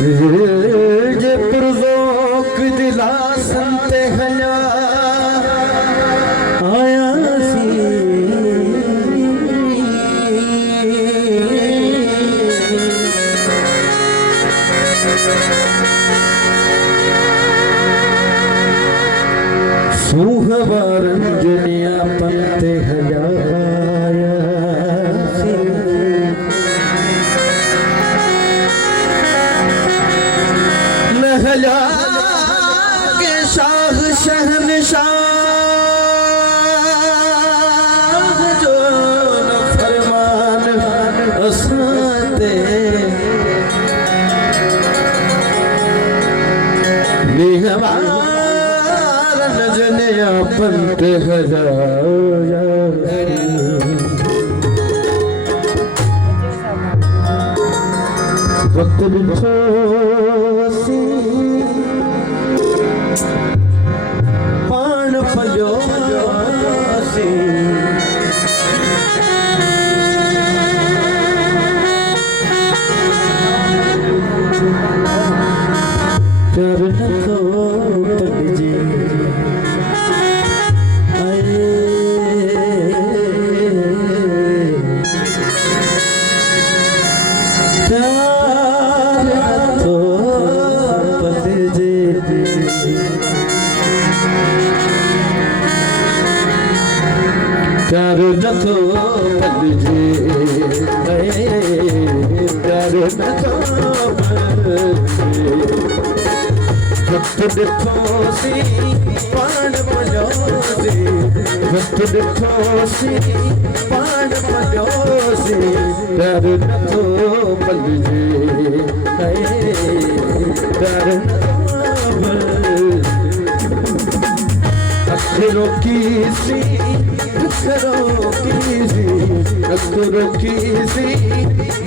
जे पुरज़ोक दिला संते हल्या आया सी सुहवारन जनिया पंते हल्या आया सी लहला के शाह शहनशाह जो न फरमान असाते निहवारन जनिया पंते हजाया वक्त बिछो पान पयो सी प्यार न तो पलजी प्यार न तो पलजे प्यार न तो पलजे वक्त देखो सी पान पड़ोसी वक्त देखो सी पान पड़ोसी प्यार न तो पलजे प्यार न तो पलजे अखरों की सी बिखरों की सी अखरों की सी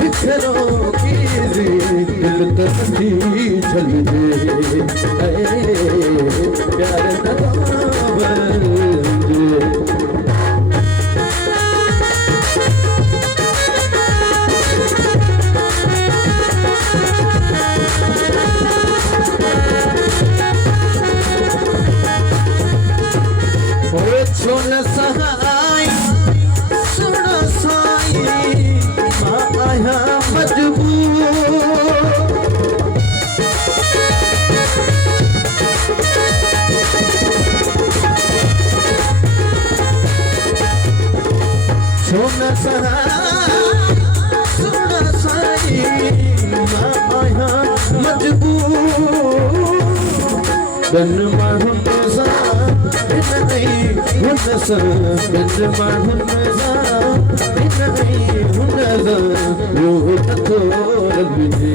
बिखरों की सी दिल तक भी चल दे प्यार न बंदे सुन सहाय सुन साई आया मजबूर सुन सहाय सुन साई आया मजबूर बन माहौल हुनसा बिन माहुनसा बिन हुनसा रूह तो लबजे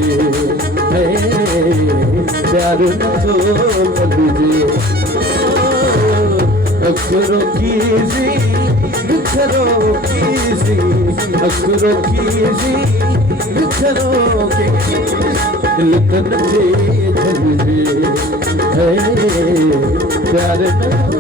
है प्यार तो लबजे अखरों की सी बिखरों की सी अखरों की सी बिखरों की दिल तन से लबजे है प्यार न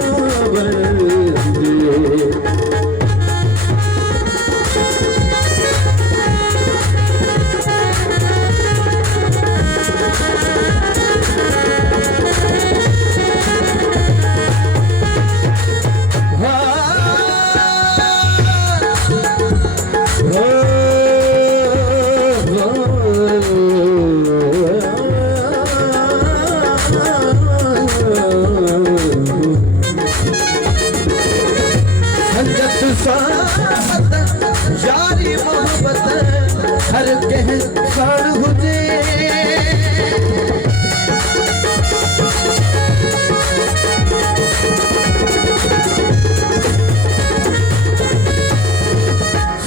यारी मोहब्बत हर कह साड़ हुजे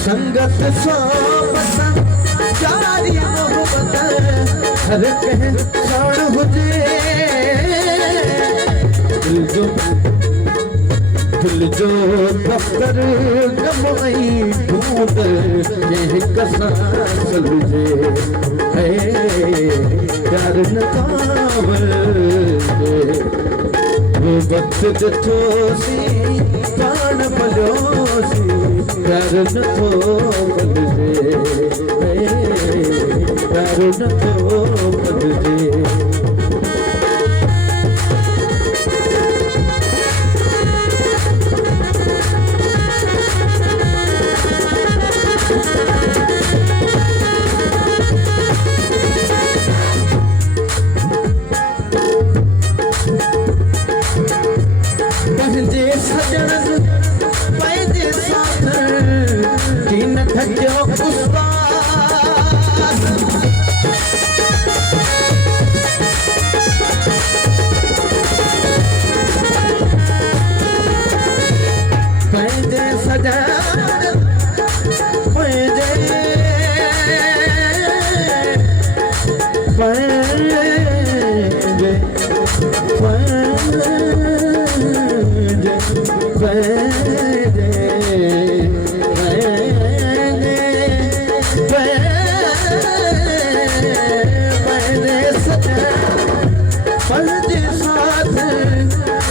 संगत सोबत यारी मोहब्बत हर कह साड़ हुजे दिल जो दफ्तर गमई ढूंढ ये कसा सलझे है प्यार न कावले वो वक्त दिठो सी पान पलोसी प्यार न तो पलजे प्यार न तो पलजे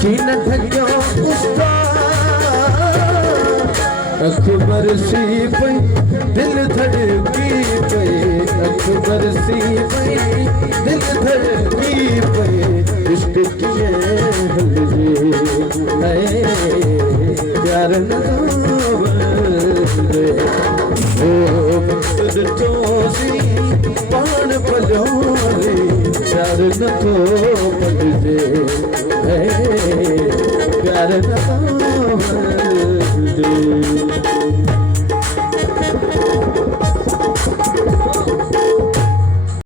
की न ढकियो उसका अख बरसी पई दिल धड़की पई अख बरसी पई दिल धड़की पई इश्क किए हल जे प्यार न दे ओ मकसद तो सी पान पलोली प्यार न तो बजे प्यार न दे